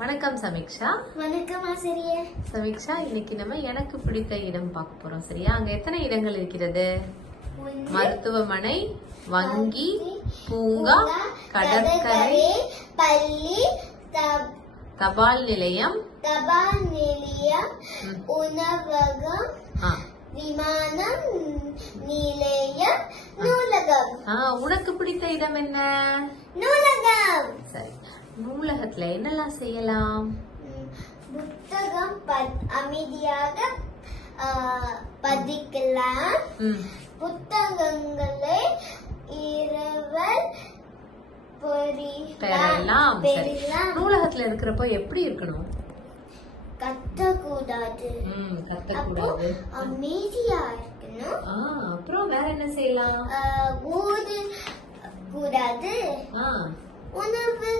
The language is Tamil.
வணக்கம் சமீக்ஷா. வணக்கம் ஆசிரியர். சமீக்ஷா, இன்னைக்கு நம்ம எனக்கு பிடித்த இடம் பார்க்க போறோம். சரியா? அங்க எத்தனை இடங்கள் இருக்கிறது? மருத்துவமனை, வங்கி, பூங்கா, கடற்கரை, பள்ளி, தபால் நிலையம், உணவகம், விமானம் நிலையம், நூலகம். உனக்கு பிடித்த இடம் என்ன? நூலகம். சரி, நூலகத்துல என்னெல்லாம் செய்யலாம்? புத்தகம் அமைதியாக பதிக்கலாம். புத்தகங்களை இரவல் பெறலாம். நூலகத்துல இருக்கிறப்போ எப்படி இருக்கணும்? கத்தக்கூடாது. கத்தக்கூடாது, அமைதியா இருக்கணும். அப்புறம் வேற என்ன செய்யலாம்? ஊது கூடாது. உணவு